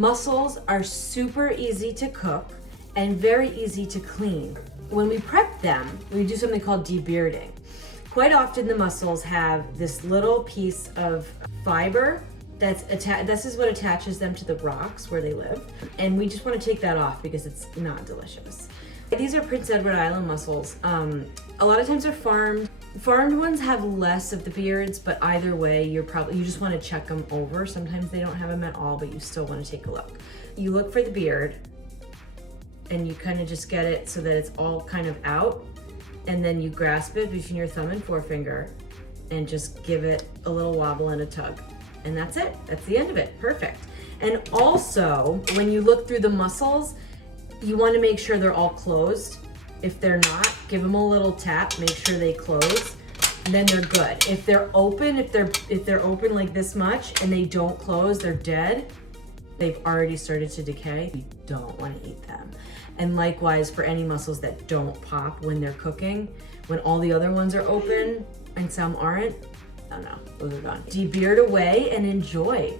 Mussels are super easy to cook and very easy to clean. When we prep them, we do something called de-bearding. Quite often the mussels have this little piece of fiber this is what attaches them to the rocks where they live. And we just want to take that off because it's not delicious. These are Prince Edward Island mussels. A lot of times they're farmed. Farmed ones have less of the beards, but either way, you just want to check them over. Sometimes they don't have them at all, but you still want to take a look. You look for the beard and you kind of just get it so that it's all kind of out. And then you grasp it between your thumb and forefinger and just give it a little wobble and a tug. And that's it. That's the end of it. Perfect. And also, when you look through the mussels, you want to make sure they're all closed. If they're not, give them a little tap, make sure they close, and then they're good. If they're open, if they're open like this much and they don't close, they're dead. They've already started to decay. You don't want to eat them. And likewise for any mussels that don't pop when they're cooking, when all the other ones are open and some aren't, oh no, those are gone. De-beard away and enjoy.